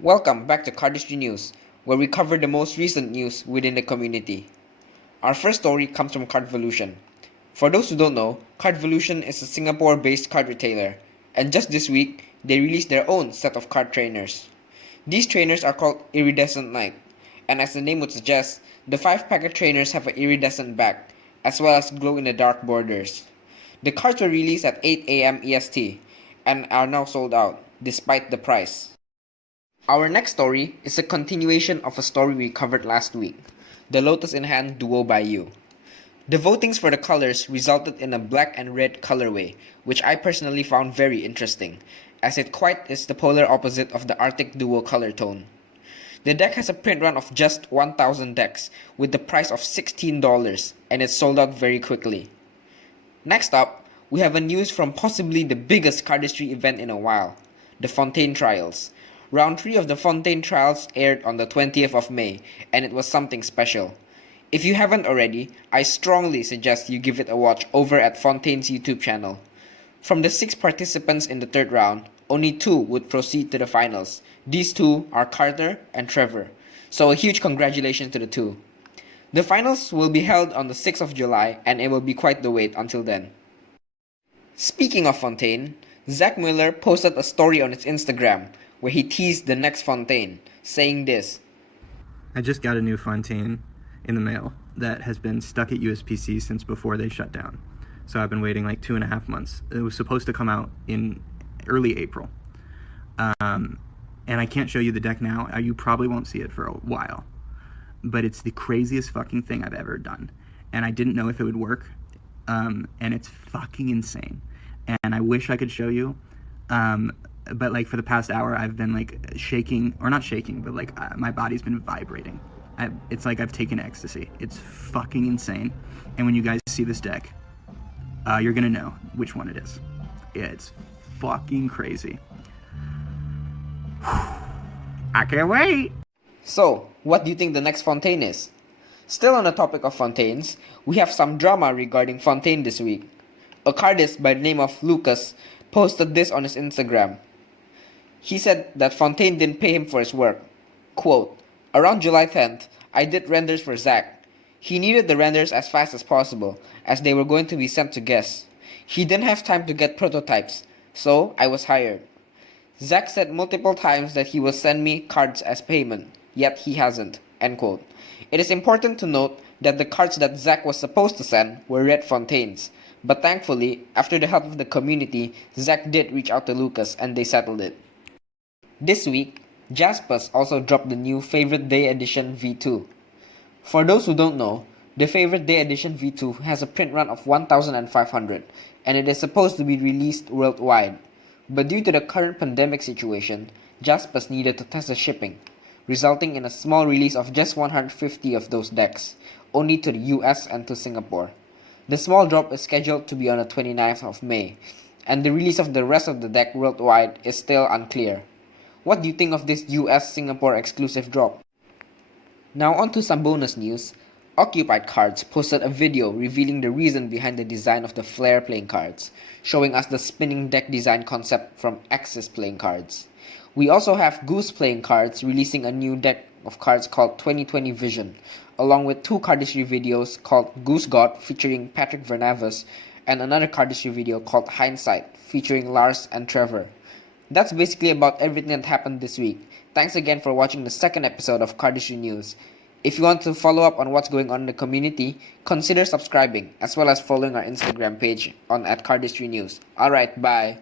Welcome back to Cardistry News, where we cover the most recent news within the community. Our first story comes from Cardvolution. For those who don't know, Cardvolution is a Singapore-based card retailer, and just this week, they released their own set of card trainers. These trainers are called Iridescent Night, and as the name would suggest, the 5-packet trainers have an iridescent back, as well as glow-in-the-dark borders. The cards were released at 8 AM EST, and are now sold out, despite the price. Our next story is a continuation of a story we covered last week, the Lotus in Hand DuoByYou. The votings for the colors resulted in a black and red colorway, which I personally found very interesting, as it quite is the polar opposite of the Arctic Duo color tone. The deck has a print run of just 1,000 decks, with the price of $16, and it sold out very quickly. Next up, we have a news from possibly the biggest cardistry event in a while, the Fontaine Trials. Round 3 of the Fontaine Trials aired on the 20th of May, and it was something special. If you haven't already, I strongly suggest you give it a watch over at Fontaine's YouTube channel. From the 6 participants in the third round, only 2 would proceed to the finals. These 2 are Carter and Trevor, so a huge congratulations to the 2. The finals will be held on the 6th of July, and it will be quite the wait until then. Speaking of Fontaine, Zack posted a story on his Instagram where he teased the next Fontaine, saying this: I just got a new Fontaine in the mail that has been stuck at USPC since before they shut down. So I've been waiting like 2.5 months. It was supposed to come out in early April. And I can't show you the deck now. You probably won't see it for a while. But it's the craziest fucking thing I've ever done. And I didn't know if it would work. And it's fucking insane. And I wish I could show you. But like for the past hour, I've been like shaking, or not shaking, but like my body's been vibrating. It's like I've taken ecstasy. It's fucking insane. And when you guys see this deck, you're gonna know which one it is. It's fucking crazy. I can't wait. So, what do you think the next Fontaine is? Still on the topic of Fontaines, we have some drama regarding Fontaine this week. A cardist by the name of Lucas posted this on his Instagram. He said that Fontaine didn't pay him for his work. Quote, around July 10th, I did renders for Zack. He needed the renders as fast as possible, as they were going to be sent to guests. He didn't have time to get prototypes, so I was hired. Zack said multiple times that he will send me cards as payment, yet he hasn't. End quote. It is important to note that the cards that Zack was supposed to send were red Fontaines, but thankfully, after the help of the community, Zack did reach out to Lucas and they settled it. This week, Jaspers also dropped the new Favorite Day Edition V2. For those who don't know, the Favorite Day Edition V2 has a print run of 1,500, and it is supposed to be released worldwide. But due to the current pandemic situation, Jaspers needed to test the shipping, resulting in a small release of just 150 of those decks, only to the US and to Singapore. The small drop is scheduled to be on the 29th of May, and the release of the rest of the deck worldwide is still unclear. What do you think of this US-Singapore exclusive drop? Now on to some bonus news. Occupied Cards posted a video revealing the reason behind the design of the Flare playing cards, showing us the spinning deck design concept from Axis playing cards. We also have Goose playing cards releasing a new deck of cards called 2020 Vision, along with 2 cardistry videos called Goose God featuring Patrick Vernavas and another cardistry video called Hindsight featuring Lars and Trevor. That's basically about everything that happened this week. Thanks again for watching the second episode of Cardistry News. If you want to follow up on what's going on in the community, consider subscribing as well as following our Instagram page at Cardistry News. Alright, bye.